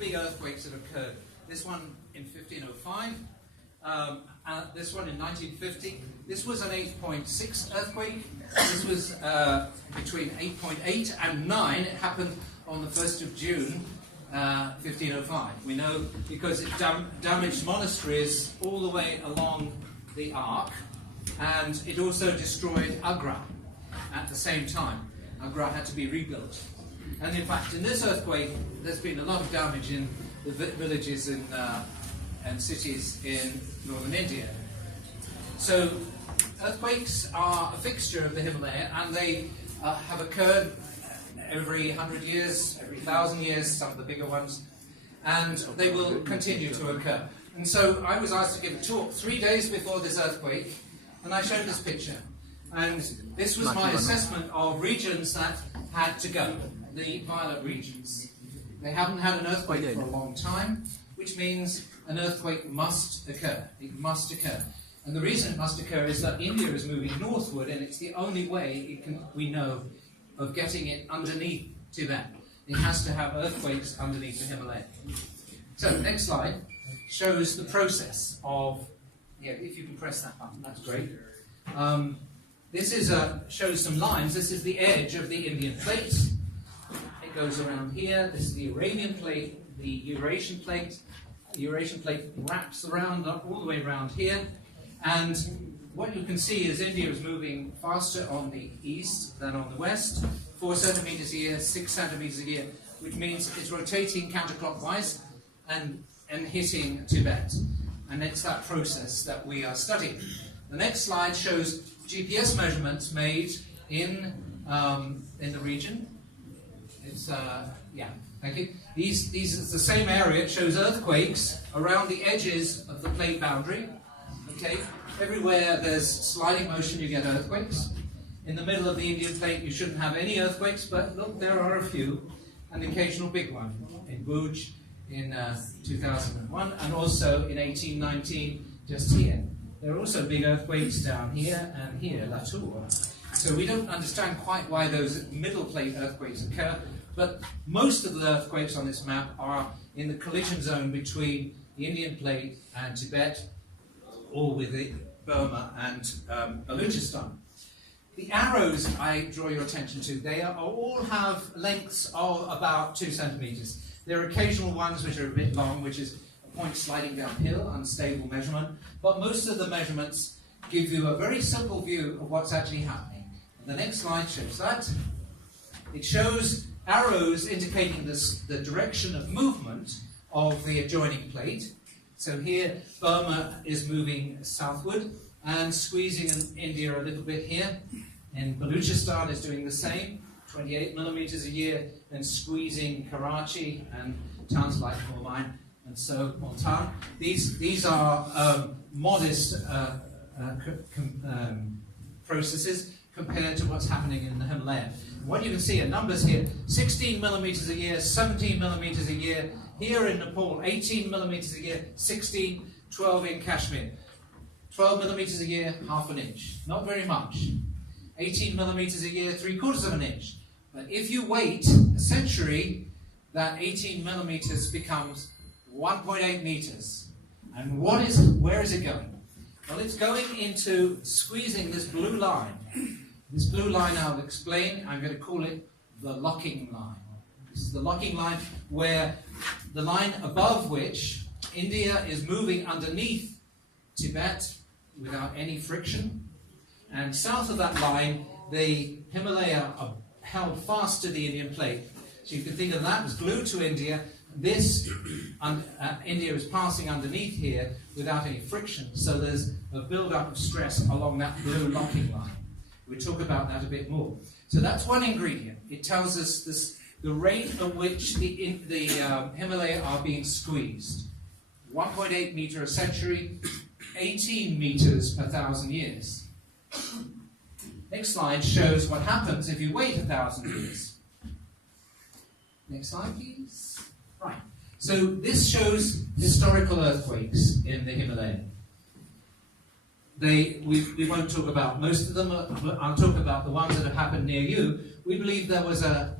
big earthquakes have occurred. This one in 1505, this one in 1950. This was an 8.6 earthquake. This was between 8.8 and 9. It happened on the 1st of June, 1505. We know because it damaged monasteries all the way along the Arc, and it also destroyed Agra at the same time. Agra had to be rebuilt. And in fact, in this earthquake, there's been a lot of damage in the villages and cities in northern India. So earthquakes are a fixture of the Himalaya, and they have occurred every 100 years, every 1,000 years, some of the bigger ones, and they will continue to occur. And so I was asked to give a talk 3 days before this earthquake, and I showed this picture. And this was my assessment of regions that had to go, the violent regions. They haven't had an earthquake for a long time, which means an earthquake must occur. It must occur. And the reason it must occur is that India is moving northward, and it's the only way we know of getting it underneath Tibet. It has to have earthquakes underneath the Himalaya. So, next slide shows the process of, if you can press that button, that's great. This is shows some lines. This is the edge of the Indian plate. It goes around here. This is the Arabian plate, the Eurasian plate. The Eurasian plate wraps around all the way around here. And what you can see is India is moving faster on the east than on the west. 4 centimeters a year, 6 centimeters a year, which means it's rotating counterclockwise and hitting Tibet. And it's that process that we are studying. The next slide shows GPS measurements made in the region. It's thank you. These is the same area. It shows earthquakes around the edges of the plate boundary. Okay, everywhere there's sliding motion, you get earthquakes. In the middle of the Indian plate, you shouldn't have any earthquakes, but look, there are a few, an occasional big one in Bhuj in 2001, and also in 1819, just here. There are also big earthquakes down here and here, Latur. So we don't understand quite why those middle plate earthquakes occur, but most of the earthquakes on this map are in the collision zone between the Indian plate and Tibet, or with Burma and Balochistan. The arrows I draw your attention to, they all have lengths of about 2 centimeters. There are occasional ones which are a bit long, which is a point sliding downhill, unstable measurement, but most of the measurements give you a very simple view of what's actually happening. The next slide shows that. It shows arrows indicating the direction of movement of the adjoining plate. So here, Burma is moving southward and squeezing in India a little bit here. And Balochistan is doing the same, 28 millimeters a year, and squeezing Karachi and towns like Mumbai and so Multan. These are modest processes compared to what's happening in the Himalaya. What you can see are numbers here: 16 millimeters a year, 17 millimeters a year. Here in Nepal, 18 millimeters a year, 16, 12 in Kashmir. 12 millimeters a year, half an inch. Not very much. 18 millimeters a year, 3/4 of an inch. But if you wait a century, that 18 millimeters becomes 1.8 meters. And where is it going? Well, it's going into squeezing this blue line. This blue line I'll explain. I'm going to call it the locking line. This is the locking line, where the line above which India is moving underneath Tibet without any friction. And south of that line, the Himalaya are held fast to the Indian plate. So you can think of that as glued to India. This, India is passing underneath here without any friction. So there's a build-up of stress along that blue locking line. We'll talk about that a bit more. So that's one ingredient. It tells us the rate at which the Himalaya are being squeezed. 1.8 meter a century, 18 meters per 1,000 years. Next slide shows what happens if you wait 1,000 years. Next slide, please. Right. So this shows historical earthquakes in the Himalaya. We won't talk about most of them. I'll talk about the ones that have happened near you. We believe there was a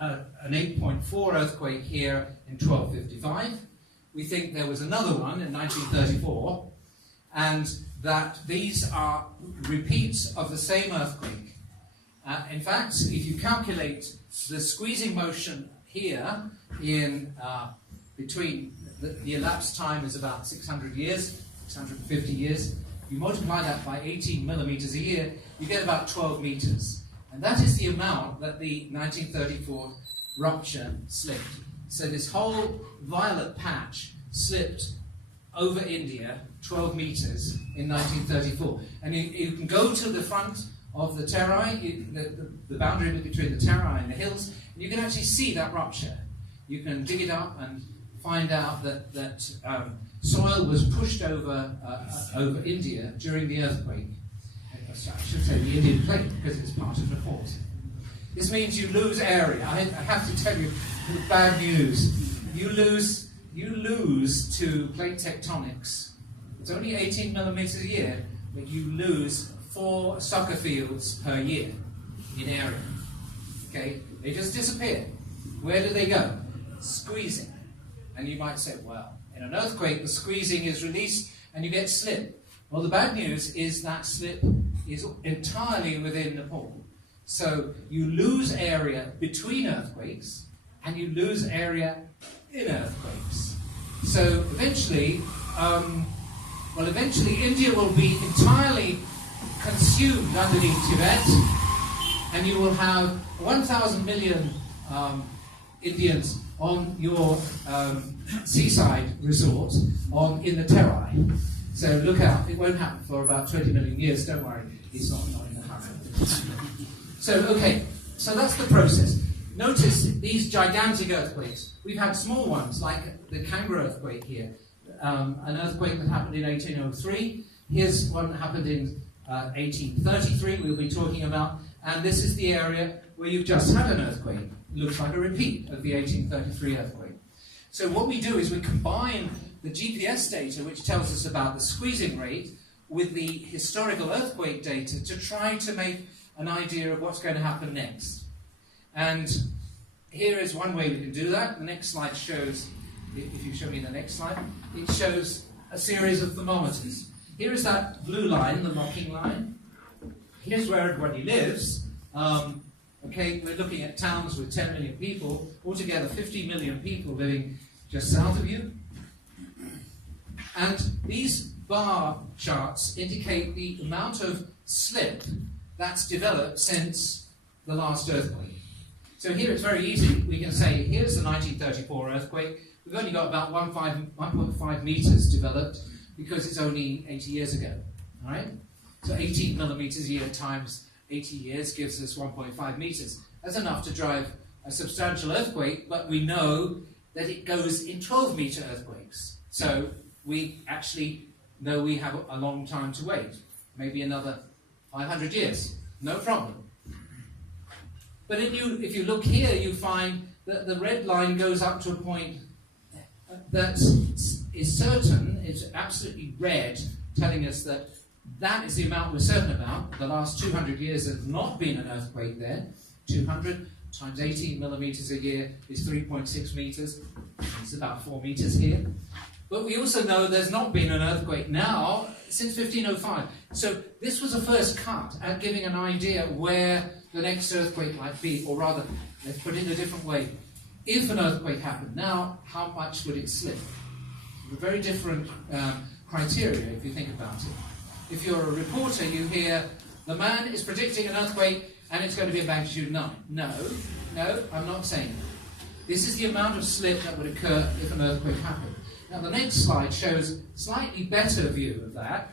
an 8.4 earthquake here in 1255. We think there was another one in 1934, and that these are repeats of the same earthquake. In fact, if you calculate the squeezing motion here in between the elapsed time is about 600 years, 650 years. You multiply that by 18 millimeters a year, you get about 12 meters. And that is the amount that the 1934 rupture slipped. So this whole violet patch slipped over India 12 meters in 1934. And you can go to the front of the Terai, the boundary between the Terai and the hills, and you can actually see that rupture. You can dig it up and find out that soil was pushed over India during the earthquake. I should say the Indian plate, because it's part of the fault. This means you lose area. I have to tell you the bad news. You lose to plate tectonics. It's only 18 millimeters a year, but you lose 4 soccer fields per year in area. Okay? They just disappear. Where do they go? Squeezing. And you might say, well, in an earthquake, the squeezing is released and you get slip. Well, the bad news is that slip is entirely within Nepal. So you lose area between earthquakes and you lose area in earthquakes. So eventually, India will be entirely consumed underneath Tibet, and you will have 1,000 million Indians on your seaside resort in the Terai. So look out, it won't happen for about 20 million years, don't worry, it's not going to happen. So that's the process. Notice these gigantic earthquakes. We've had small ones, like the Kangra earthquake here, an earthquake that happened in 1803. Here's one that happened in 1833, we'll be talking about, and this is the area where you've just had an earthquake. It looks like a repeat of the 1833 earthquake. So what we do is we combine the GPS data, which tells us about the squeezing rate, with the historical earthquake data to try to make an idea of what's going to happen next. And here is one way we can do that. The next slide shows, if you show me the next slide, it shows a series of thermometers. Here is that blue line, the mocking line. Here's where everybody lives. Okay, we're looking at towns with 10 million people, altogether 50 million people living just south of you. And these bar charts indicate the amount of slip that's developed since the last earthquake. So here it's very easy. We can say, here's the 1934 earthquake. We've only got about 1.5 meters developed because it's only 80 years ago. All right? So 18 millimeters a year times 80 years gives us 1.5 meters. That's enough to drive a substantial earthquake, but we know that it goes in 12-meter earthquakes. So we actually know we have a long time to wait. Maybe another 500 years. No problem. But if you look here, you find that the red line goes up to a point that is certain, it's absolutely red, telling us that that is the amount we're certain about. The last 200 years there's not been an earthquake there. 200 times 18 millimeters a year is 3.6 meters. It's about 4 meters here. But we also know there's not been an earthquake now since 1505. So this was a first cut at giving an idea where the next earthquake might be, or rather, let's put it in a different way. If an earthquake happened now, how much would it slip? A very different criteria if you think about it. If you're a reporter, you hear, the man is predicting an earthquake and it's going to be a magnitude 9. No, I'm not saying that. This is the amount of slip that would occur if an earthquake happened. Now the next slide shows a slightly better view of that.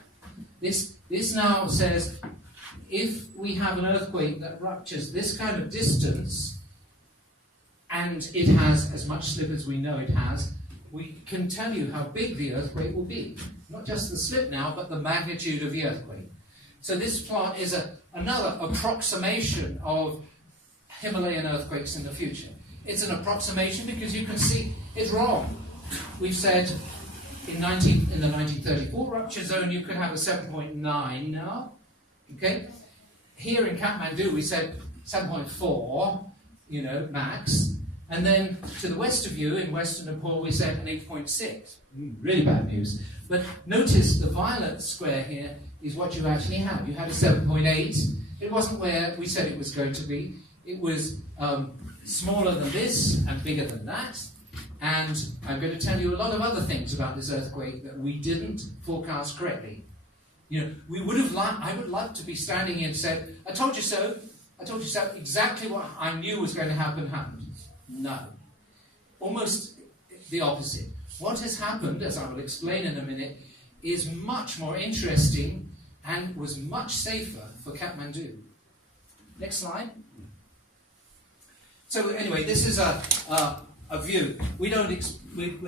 This now says, if we have an earthquake that ruptures this kind of distance, and it has as much slip as we know it has, we can tell you how big the earthquake will be. Not just the slip now, but the magnitude of the earthquake. So this plot is another approximation of Himalayan earthquakes in the future. It's an approximation because you can see it's wrong. We've said in the 1934 rupture zone you could have a 7.9 now. Okay? Here in Kathmandu we said 7.4. max. And then to the west of you, in western Nepal, we said an 8.6. Really bad news. But notice the violet square here is what you actually have. You had a 7.8. It wasn't where we said it was going to be. It was smaller than this and bigger than that. And I'm going to tell you a lot of other things about this earthquake that we didn't forecast correctly. We would have I would like to be standing here and said, I told you so. I told you so. Exactly what I knew was going to happen happened. No. Almost the opposite. What has happened, as I will explain in a minute, is much more interesting and was much safer for Kathmandu. Next slide. So anyway, this is a view. We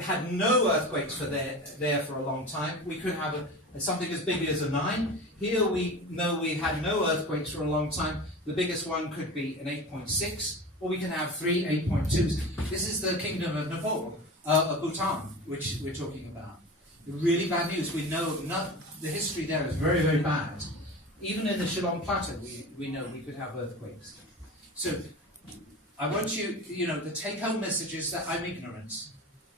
had no earthquakes there for a long time. We could have something as big as a 9. Here we know we had no earthquakes for a long time. The biggest one could be an 8.6, or we can have 3 8.2s. This is the Kingdom of Nepal, of Bhutan, which we're talking about. Really bad news. We know the history there is very, very bad. Even in the Shillong Plateau, we know we could have earthquakes. So I want you, the take-home message is that I'm ignorant.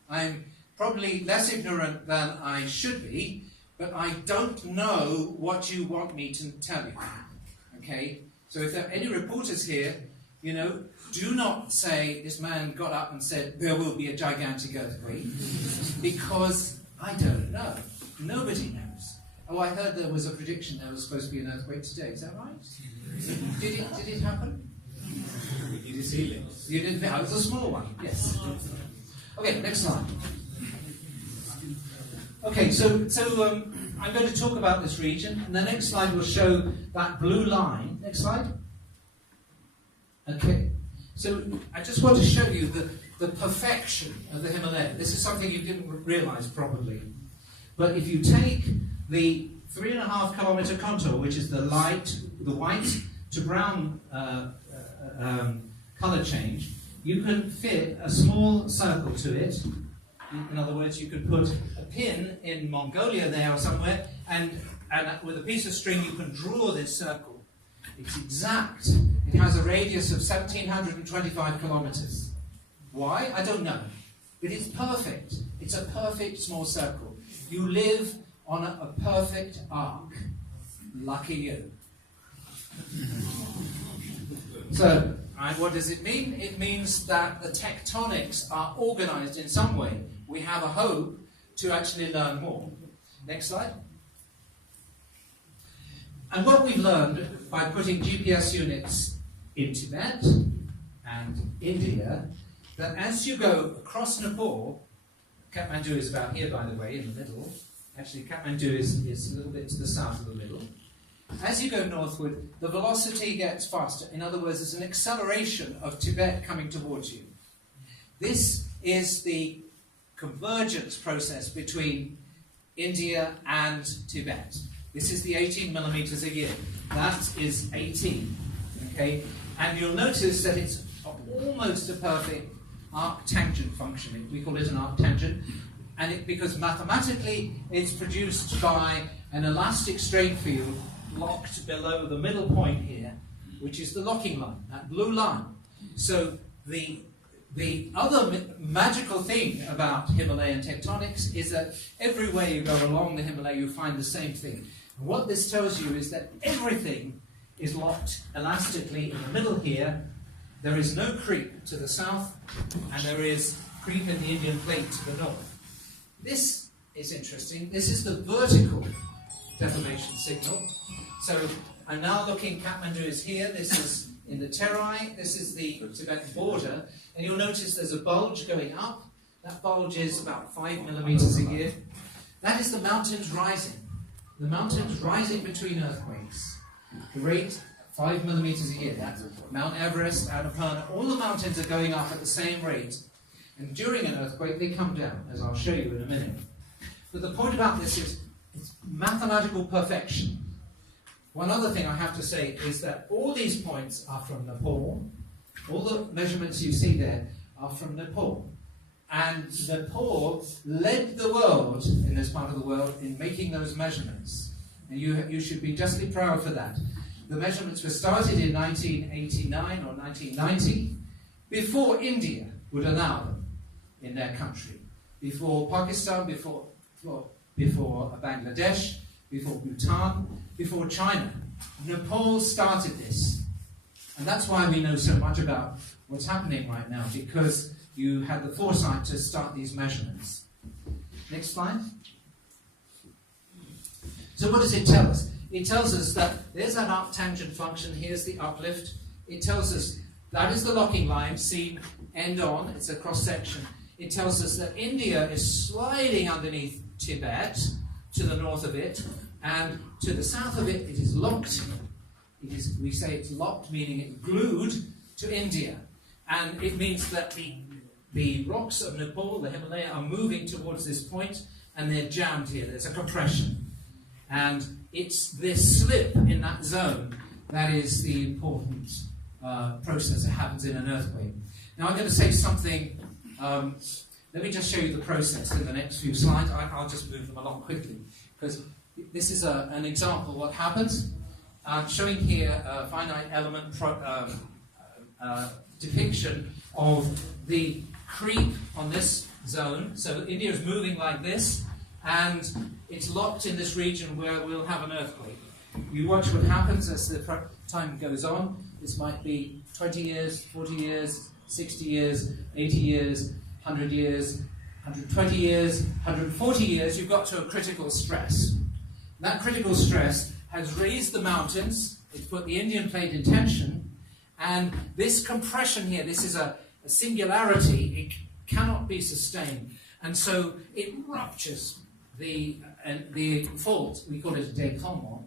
I'm probably less ignorant than I should be, but I don't know what you want me to tell you. Okay? So if there are any reporters here, do not say this man got up and said there will be a gigantic earthquake, because I don't know. Nobody knows. Oh, I heard there was a prediction there was supposed to be an earthquake today. Is that right? Did it happen? You did see it. You didn't. It was a small one. Yes. Okay. Next slide. Okay. So I'm going to talk about this region, and the next slide will show that blue line. Next slide. Okay. So I just want to show you the perfection of the Himalaya. This is something you didn't realise probably, but if you take the 3.5 kilometre contour, which is the white to brown colour change, you can fit a small circle to it. In other words, you could put a pin in Mongolia there or somewhere, and with a piece of string you can draw this circle. It's exact. It has a radius of 1,725 kilometres. Why? I don't know. But it's perfect. It's a perfect small circle. You live on a perfect arc. Lucky you. So, what does it mean? It means that the tectonics are organised in some way. We have a hope to actually learn more. Next slide. And what we've learned by putting GPS units in Tibet and India, that as you go across Nepal, Kathmandu is about here, by the way, in the middle. Actually, Kathmandu is a little bit to the south of the middle. As you go northward, the velocity gets faster. In other words, there's an acceleration of Tibet coming towards you. This is the convergence process between India and Tibet. This is the 18 millimeters a year. That is 18. Okay? And you'll notice that it's almost a perfect arctangent function. We call it an arctangent. And because mathematically it's produced by an elastic strain field locked below the middle point here, which is the locking line, that blue line. So the other magical thing about Himalayan tectonics is that everywhere you go along the Himalaya you find the same thing. And what this tells you is that everything is locked elastically in the middle here. There is no creep to the south, and there is creep in the Indian plate to the north. This is interesting. This is the vertical deformation signal. So I'm now looking, Kathmandu is here, this is in the Terai, this is the Tibetan border, and you'll notice there's a bulge going up. That bulge is about 5 millimeters a year. That is the mountains rising. The mountains rising between earthquakes. The rate, 5 millimeters a year. That's Mount Everest, Annapurna, all the mountains are going up at the same rate. And during an earthquake, they come down, as I'll show you in a minute. But the point about this is, it's mathematical perfection. One other thing I have to say is that all these points are from Nepal. All the measurements you see there are from Nepal. And Nepal led the world, in this part of the world, in making those measurements. And you should be justly proud for that. The measurements were started in 1989 or 1990, before India would allow them in their country, before Pakistan, before Bangladesh, before Bhutan, before China. Nepal started this. And that's why we know so much about what's happening right now, because you had the foresight to start these measurements. Next slide. So what does it tell us? It tells us that there's an arctangent function, here's the uplift. It tells us that is the locking line, seen end on, it's a cross-section. It tells us that India is sliding underneath Tibet, to the north of it, and to the south of it, it is locked. We say it's locked, meaning it's glued to India. And it means that the rocks of Nepal, the Himalaya, are moving towards this point, and they're jammed here. There's a compression. And it's this slip in that zone that is the important process that happens in an earthquake. Now I'm going to say something, let me just show you the process in the next few slides. I'll just move them along quickly, because this is an example of what happens. I'm showing here a finite element depiction of the creep on this zone. So India is moving like this, and it's locked in this region where we'll have an earthquake. You watch what happens as the time goes on. This might be 20 years, 40 years, 60 years, 80 years, 100 years, 120 years, 140 years. You've got to a critical stress. That critical stress has raised the mountains. It's put the Indian plate in tension. And this compression here, this is a singularity. It cannot be sustained. And so it ruptures the fault. We call it a décollement.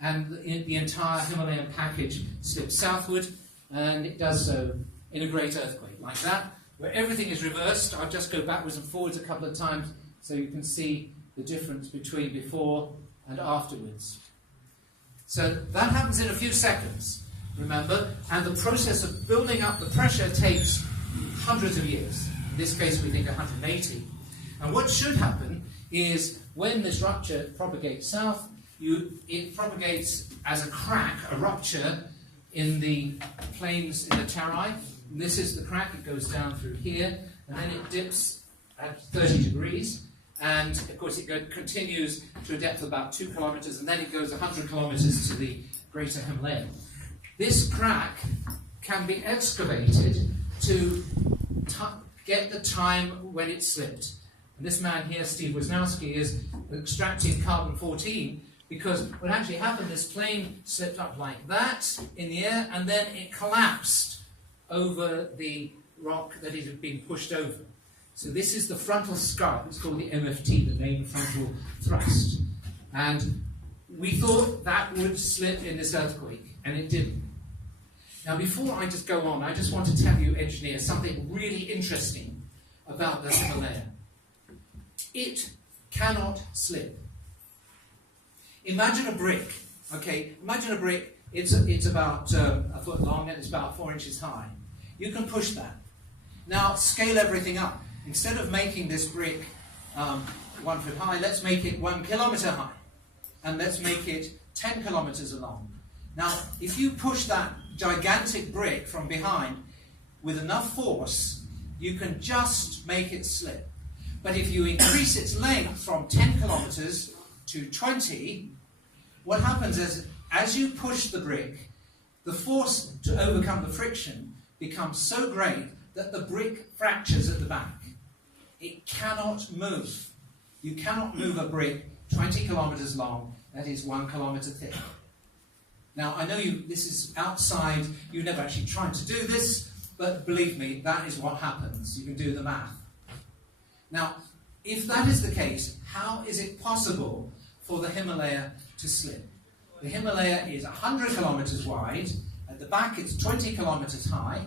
And the entire Himalayan package slips southward, and it does so in a great earthquake like that, where everything is reversed. I'll just go backwards and forwards a couple of times so you can see the difference between before and afterwards. So that happens in a few seconds, remember, and the process of building up the pressure takes hundreds of years. In this case, we think 180. And what should happen is when this rupture propagates south, it propagates as a crack, a rupture in the plains in the Terai. And this is the crack, it goes down through here, and then it dips at 30 degrees. And of course it continues to a depth of about 2 kilometers, and then it goes 100 kilometers to the greater Himalaya. This crack can be excavated to get the time when it slipped. And this man here, Steve Wisnowski, is extracting carbon-14, because what actually happened, this plane slipped up like that in the air, and then it collapsed over the rock that it had been pushed over. So this is the frontal scarp. It's called the MFT, the main frontal thrust. And we thought that would slip in this earthquake, and it didn't. Now, before I just go on, I just want to tell you, engineers, something really interesting about the Himalaya. It cannot slip. Imagine a brick, okay? Imagine a brick, it's about a foot long and it's about 4 inches high. You can push that. Now, scale everything up. Instead of making this brick 1 foot high, let's make it 1 kilometer high. And let's make it 10 kilometers long. Now, if you push that gigantic brick from behind with enough force, you can just make it slip. But if you increase its length from 10 kilometers to 20, what happens is, as you push the brick, the force to overcome the friction becomes so great that the brick fractures at the back. It cannot move. You cannot move a brick 20 kilometers long that is 1 kilometer thick. Now, I know this is outside, you never actually tried to do this, but believe me, that is what happens. You can do the math. Now, if that is the case, how is it possible for the Himalaya to slip? The Himalaya is 100 kilometers wide, at the back it's 20 kilometers high,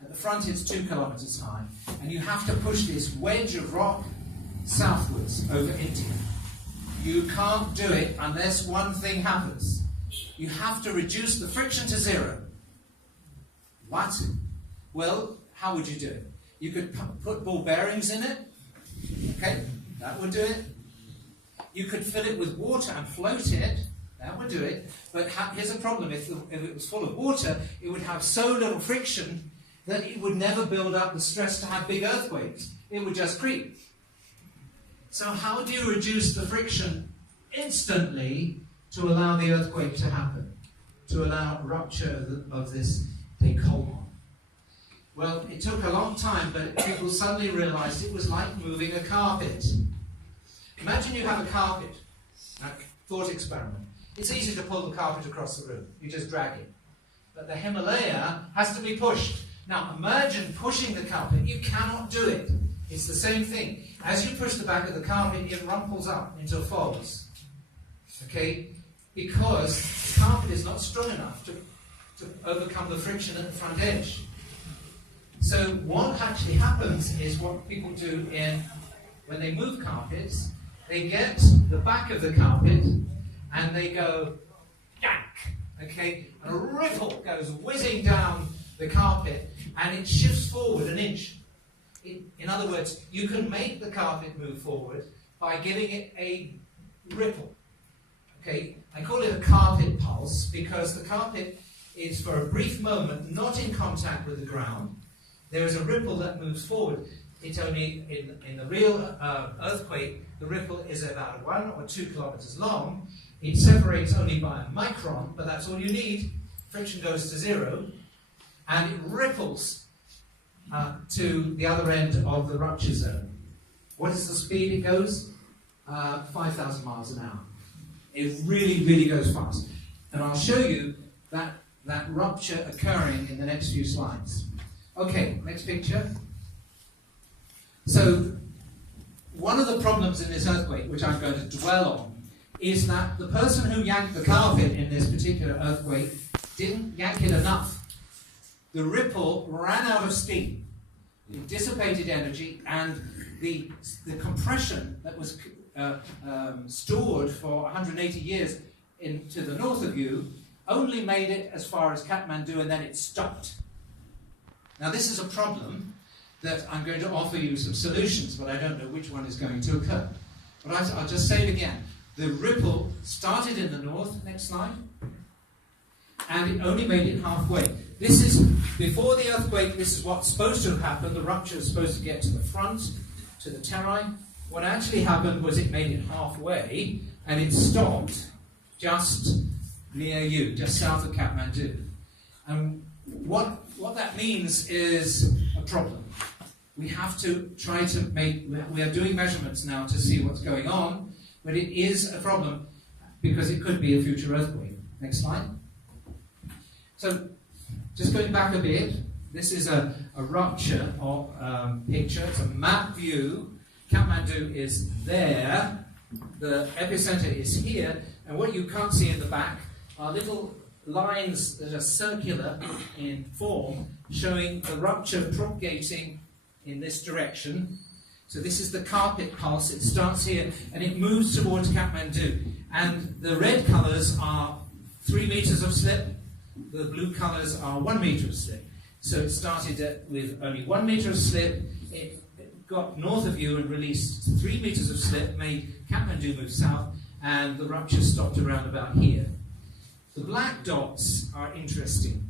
at the front it's 2 kilometers high, and you have to push this wedge of rock southwards over India. You can't do it unless one thing happens. You have to reduce the friction to 0. What? Well, how would you do it? You could put ball bearings in it. Okay, that would do it. You could fill it with water and float it. That would do it. But here's a problem. If it was full of water, it would have so little friction that it would never build up the stress to have big earthquakes. It would just creep. So how do you reduce the friction instantly to allow the earthquake to happen? To allow rupture of this décollement? Well, it took a long time, but people suddenly realized it was like moving a carpet. Imagine you have a carpet. Thought experiment. It's easy to pull the carpet across the room. You just drag it. But the Himalaya has to be pushed. Now, imagine pushing the carpet. You cannot do it. It's the same thing. As you push the back of the carpet, it rumples up into folds. Okay? Because the carpet is not strong enough to overcome the friction at the front edge. So what actually happens is what people do when they move carpets, they get the back of the carpet and they go yank, okay? And a ripple goes whizzing down the carpet and it shifts forward an inch. In other words, you can make the carpet move forward by giving it a ripple. Okay? I call it a carpet pulse because the carpet is for a brief moment not in contact with the ground. There is a ripple that moves forward. It's only, in the real earthquake, the ripple is about 1 or 2 kilometers long. It separates only by a micron, but that's all you need. Friction goes to 0, and it ripples to the other end of the rupture zone. What is the speed it goes? 5,000 miles an hour. It really, really goes fast. And I'll show you that rupture occurring in the next few slides. Okay, next picture. So, one of the problems in this earthquake, which I'm going to dwell on, is that the person who yanked the carpet in this particular earthquake didn't yank it enough. The ripple ran out of steam. It dissipated energy, and the compression that was stored for 180 years to the north of you only made it as far as Kathmandu, and then it stopped. Now this is a problem that I'm going to offer you some solutions, but I don't know which one is going to occur. But I'll just say it again. The ripple started in the north, next slide, and it only made it halfway. This is, before the earthquake, this is what's supposed to have happened. The rupture is supposed to get to the front, to the Terai. What actually happened was it made it halfway, and it stopped just near you, just south of Kathmandu. And what that means is a problem. We have to try to we are doing measurements now to see what's going on, but it is a problem because it could be a future earthquake. Next slide. So, just going back a bit, this is a rupture or picture. It's a map view. Kathmandu is there. The epicenter is here, and what you can't see in the back are little lines that are circular in form, showing the rupture propagating in this direction. So this is the carpet pulse. It starts here and it moves towards Kathmandu. And the red colours are 3 meters of slip. The blue colours are 1 meter of slip. So it started with only 1 meter of slip. It got north of you and released 3 meters of slip, made Kathmandu move south, and the rupture stopped around about here. The black dots are interesting.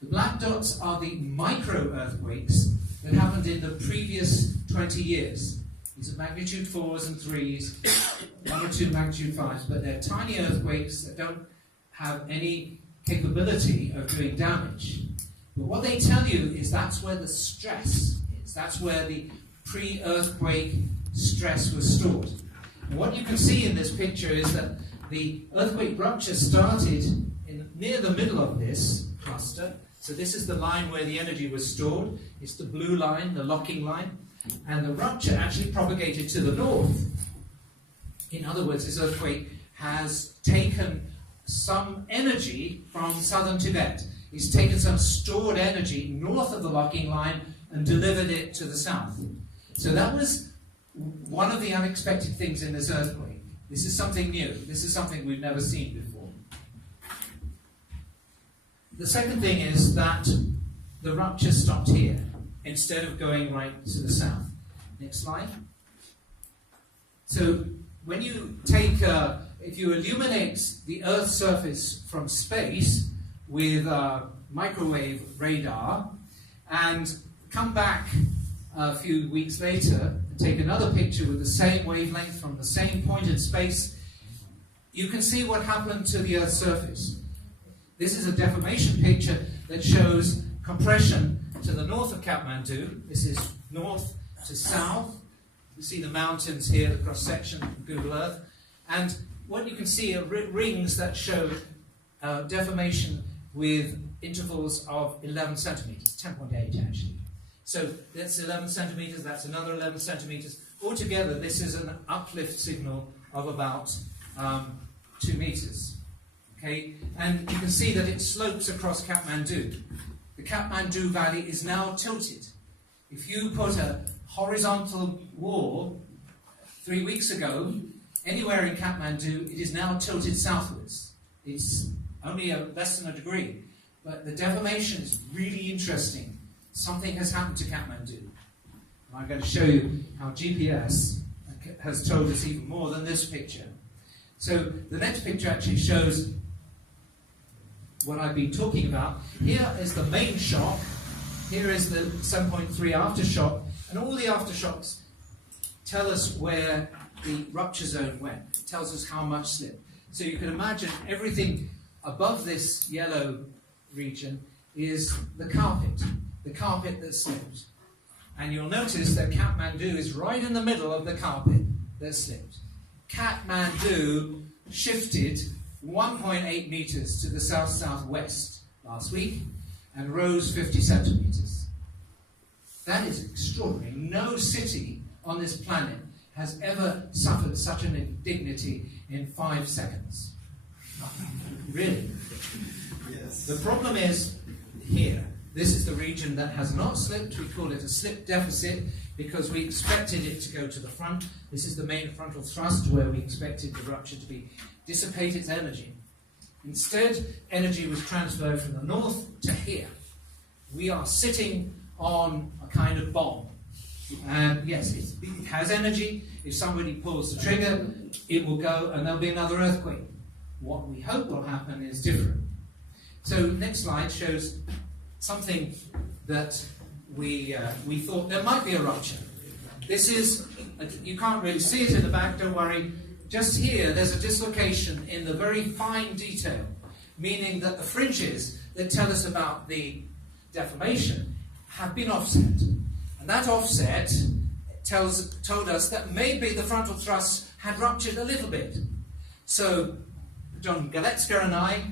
The black dots are the micro-earthquakes that happened in the previous 20 years. These are magnitude 4s and 3s, 1 or 2 magnitude 5s, but they're tiny earthquakes that don't have any capability of doing damage. But what they tell you is that's where the stress is. That's where the pre-earthquake stress was stored. And what you can see in this picture is that the earthquake rupture started near the middle of this cluster. So this is the line where the energy was stored. It's the blue line, the locking line. And the rupture actually propagated to the north. In other words, this earthquake has taken some energy from southern Tibet. It's taken some stored energy north of the locking line and delivered it to the south. So that was one of the unexpected things in this earthquake. This is something new. This is something we've never seen before. The second thing is that the rupture stopped here instead of going right to the south. Next slide. So when you take, if you illuminate the Earth's surface from space with microwave radar, and come back a few weeks later and take another picture with the same wavelength from the same point in space, you can see what happened to the Earth's surface. This is a deformation picture that shows compression to the north of Kathmandu. This is north to south. You see the mountains here, the cross-section of Google Earth. And what you can see are rings that show deformation with intervals of 11 centimeters, 10.8 actually. So that's 11 centimeters, that's another 11 centimeters. Altogether, this is an uplift signal of about 2 meters. Okay? And you can see that it slopes across Kathmandu. The Kathmandu Valley is now tilted. If you put a horizontal wall 3 weeks ago, anywhere in Kathmandu, it is now tilted southwards. It's only less than a degree. But the deformation is really interesting. Something has happened to Kathmandu. And I'm going to show you how GPS has told us even more than this picture. So the next picture actually shows what I've been talking about. Here is the main shock. Here is the 7.3 aftershock. And all the aftershocks tell us where the rupture zone went. It tells us how much slip. So you can imagine everything above this yellow region is the carpet that slipped. And you'll notice that Kathmandu is right in the middle of the carpet that slipped. Kathmandu shifted 1.8 meters to the south-southwest last week and rose 50 centimeters. That is extraordinary. No city on this planet has ever suffered such an indignity in 5 seconds. Really? Yes. The problem is here. This is the region that has not slipped. We call it a slip deficit because we expected it to go to the front. This is the main frontal thrust where we expected the rupture to dissipate its energy. Instead, energy was transferred from the north to here. We are sitting on a kind of bomb. And yes, it has energy. If somebody pulls the trigger, it will go and there'll be another earthquake. What we hope will happen is different. So next slide shows something that we thought there might be a rupture. This is, you can't really see it in the back, don't worry. Just here, there's a dislocation in the very fine detail, meaning that the fringes that tell us about the deformation have been offset. And that offset told us that maybe the frontal thrust had ruptured a little bit. So John Galetska and I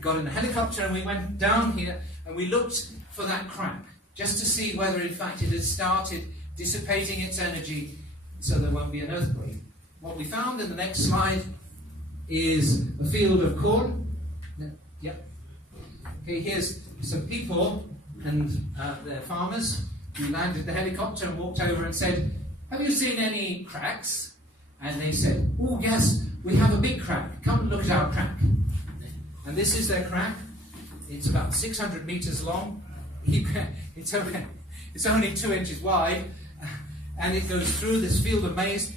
got in a helicopter and we went down here and we looked for that crack, just to see whether in fact it had started dissipating its energy so there won't be an earthquake. What we found in the next slide is a field of corn. Yep. Okay, here's some people and they're farmers who landed the helicopter and walked over and said, "Have you seen any cracks?" And they said, "Oh yes, we have a big crack. Come and look at our crack." And this is their crack. It's about 600 meters long. It's only 2 inches wide, and it goes through this field of maize.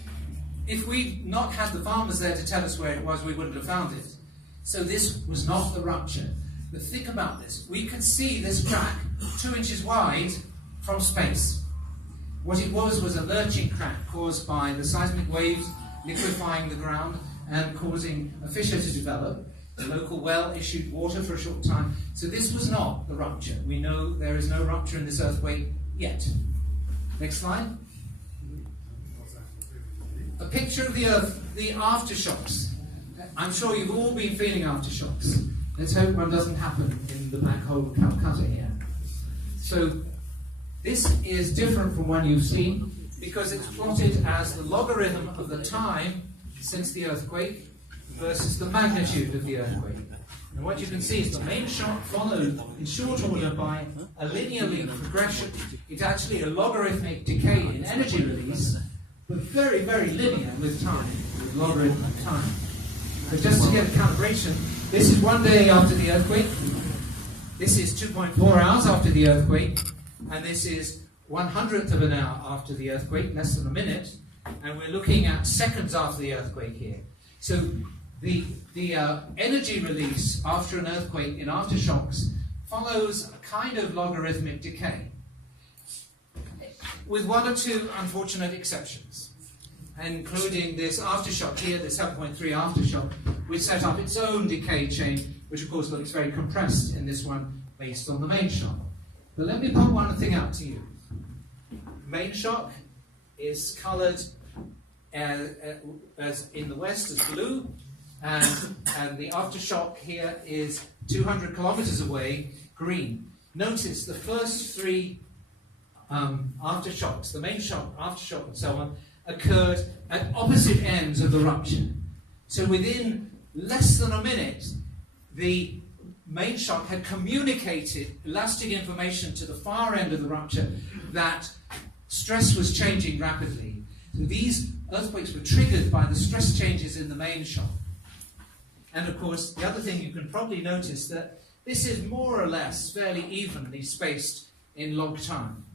If we'd not had the farmers there to tell us where it was, we wouldn't have found it. So this was not the rupture. But think about this. We could see this crack 2 inches wide from space. What it was a lurching crack caused by the seismic waves liquefying the ground and causing a fissure to develop. The local well issued water for a short time. So this was not the rupture. We know there is no rupture in this earthquake yet. Next slide. A picture of the Earth, the aftershocks. I'm sure you've all been feeling aftershocks. Let's hope one doesn't happen in the black hole of Calcutta here. So this is different from one you've seen because it's plotted as the logarithm of the time since the earthquake versus the magnitude of the earthquake. And what you can see is the main shock followed in short order by a linear progression. It's actually a logarithmic decay in energy release, but very, very linear with time, with logarithmic time. So just to get a calibration, this is 1 day after the earthquake, this is 2.4 hours after the earthquake, and this is 1/100th of an hour after the earthquake, less than a minute, and we're looking at seconds after the earthquake here. So the energy release after an earthquake in aftershocks follows a kind of logarithmic decay. with one or two unfortunate exceptions, including this aftershock here, the 7.3 aftershock, which set up its own decay chain, which of course looks very compressed in this one based on the main shock. But let me point one thing out to you. Main shock is coloured as in the west as blue, and the aftershock here is 200 kilometers away, green. Notice the first three aftershocks, the main shock, aftershock, and so on, occurred at opposite ends of the rupture. So within less than a minute, the main shock had communicated elastic information to the far end of the rupture that stress was changing rapidly. So these earthquakes were triggered by the stress changes in the main shock. And of course, the other thing you can probably notice that this is more or less fairly evenly spaced in log time.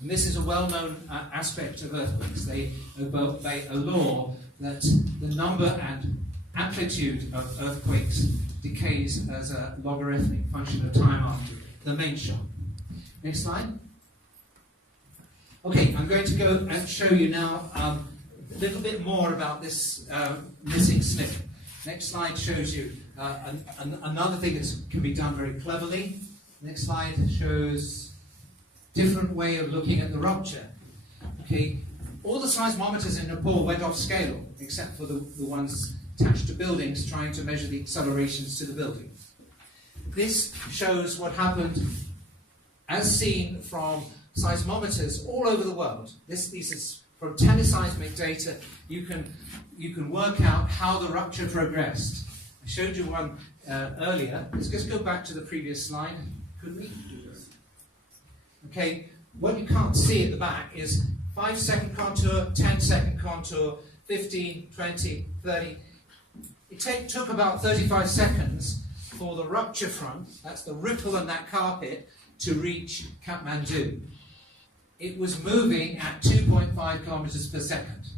And this is a well-known aspect of earthquakes. They obey a law that the number and amplitude of earthquakes decays as a logarithmic function of time after the main shock. Next slide. Okay, I'm going to go and show you now a little bit more about this missing snip. Next slide shows you another thing that can be done very cleverly. Next slide shows a different way of looking at the rupture. Okay, all the seismometers in Nepal went off scale, except for the ones attached to buildings trying to measure the accelerations to the building. This shows what happened as seen from seismometers all over the world. This is from teleseismic data. You can work out how the rupture progressed. I showed you one earlier. Let's just go back to the previous slide. Could we? Okay, what you can't see at the back is 5-second contour, 10-second contour, 15, 20, 30. It took about 35 seconds for the rupture front, that's the ripple in that carpet, to reach Kathmandu. It was moving at 2.5 kilometers per second.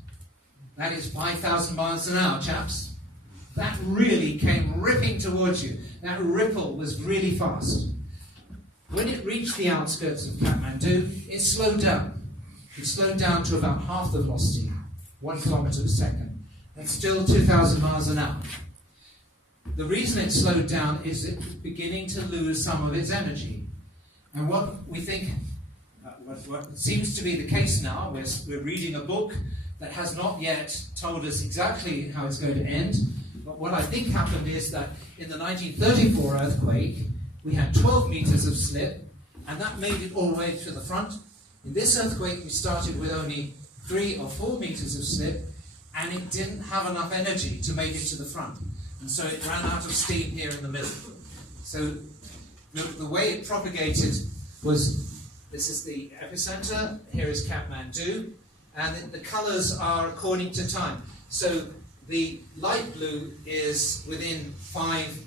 That is 5,000 miles an hour, chaps. That really came ripping towards you. That ripple was really fast. When it reached the outskirts of Kathmandu, it slowed down. It slowed down to about half the velocity, 1 kilometer per second. That's still 2,000 miles an hour. The reason it slowed down is it's beginning to lose some of its energy. And what we think, what seems to be the case now, we're reading a book that has not yet told us exactly how it's going to end. But what I think happened is that in the 1934 earthquake, we had 12 meters of slip, and that made it all the way to the front. In this earthquake, we started with only 3 or 4 meters of slip, and it didn't have enough energy to make it to the front. And so it ran out of steam here in the middle. So the way it propagated was, this is the epicenter, here is Kathmandu, and the colors are according to time. So the light blue is within 5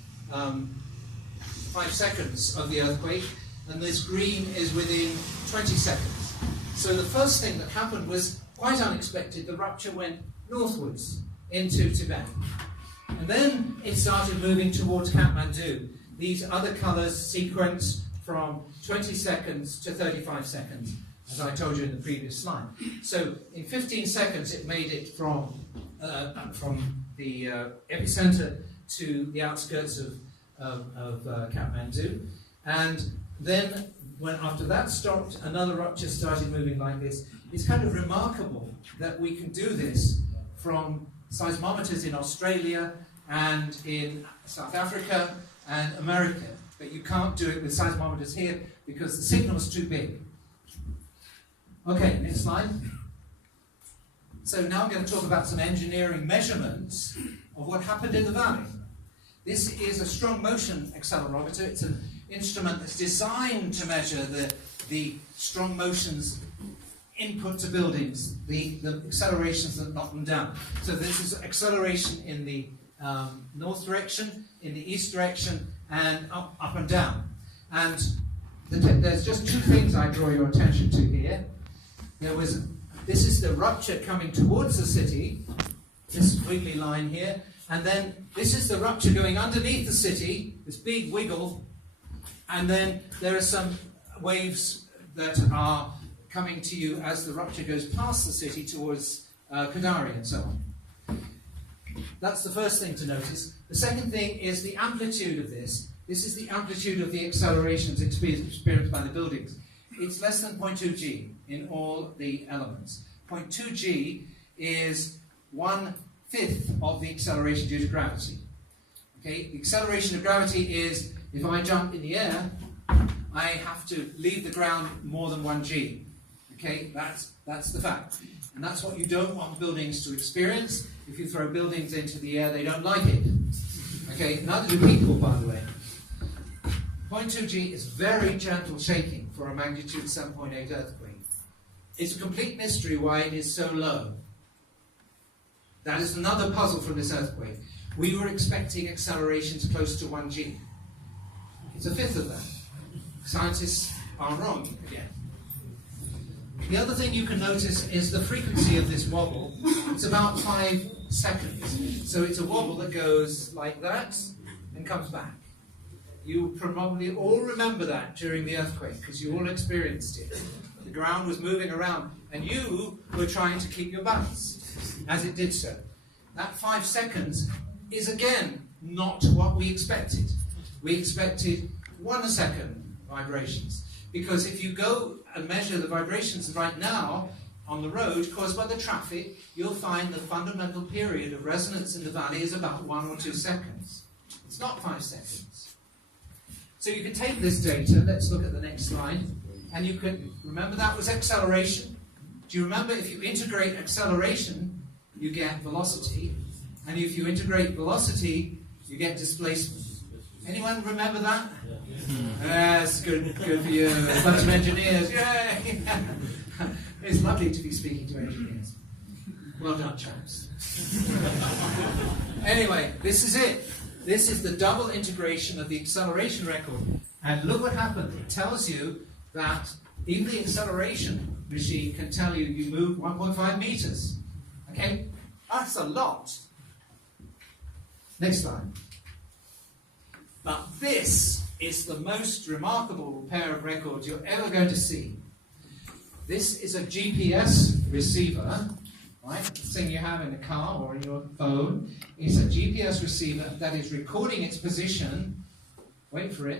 seconds of the earthquake, and this green is within 20 seconds. So the first thing that happened was quite unexpected. The rupture went northwards into Tibet. And then it started moving towards Kathmandu. These other colors sequence from 20 seconds to 35 seconds, as I told you in the previous slide. So in 15 seconds it made it from the epicenter to the outskirts of Kathmandu. And then when after that stopped, another rupture started moving like this. It's kind of remarkable that we can do this from seismometers in Australia and in South Africa and America, but you can't do it with seismometers here because the signal is too big. Okay, next slide. So now I'm going to talk about some engineering measurements of what happened in the valley. This is a strong motion accelerometer. It's an instrument that's designed to measure the strong motions input to buildings, the accelerations that knock them down. So this is acceleration in the north direction, in the east direction, and up and down. And there's just 2 things I draw your attention to here. This is the rupture coming towards the city, this wiggly line here, and then this is the rupture going underneath the city, this big wiggle, and then there are some waves that are coming to you as the rupture goes past the city towards Kadari and so on. That's the first thing to notice. The second thing is the amplitude of this. This is the amplitude of the accelerations experienced by the buildings. It's less than 0.2 g in all the elements. 0.2 g is 1/5 of the acceleration due to gravity. Okay, the acceleration of gravity is, if I jump in the air, I have to leave the ground more than 1 g. Okay, that's the fact. And that's what you don't want buildings to experience. If you throw buildings into the air, they don't like it. Okay, neither do people, by the way. 0.2 g is very gentle shaking for a magnitude 7.8 earthquake. It's a complete mystery why it is so low. That is another puzzle from this earthquake. We were expecting accelerations close to 1 g. It's 1/5 of that. Scientists are wrong again. The other thing you can notice is the frequency of this wobble. It's about 5 seconds. So it's a wobble that goes like that and comes back. You probably all remember that during the earthquake because you all experienced it. The ground was moving around and you were trying to keep your balance as it did so. That 5 seconds is again not what we expected. We expected 1 second vibrations. Because if you go and measure the vibrations right now on the road caused by the traffic, you'll find the fundamental period of resonance in the valley is about 1 or 2 seconds. It's not 5 seconds. So you can take this data, let's look at the next slide, and you can, remember that was acceleration. Do you remember if you integrate acceleration, you get velocity, and if you integrate velocity, you get displacement. Anyone remember that? Yes, good for you. A bunch of engineers, yay! It's lovely to be speaking to engineers. Well done, chaps. Anyway, this is it. This is the double integration of the acceleration record. And look what happened. It tells you that even the acceleration machine can tell you you move 1.5 meters. Okay? That's a lot. Next slide. But this is the most remarkable pair of records you're ever going to see. This is a GPS receiver, right? The thing you have in the car or in your phone. It's a GPS receiver that is recording its position. Wait for it.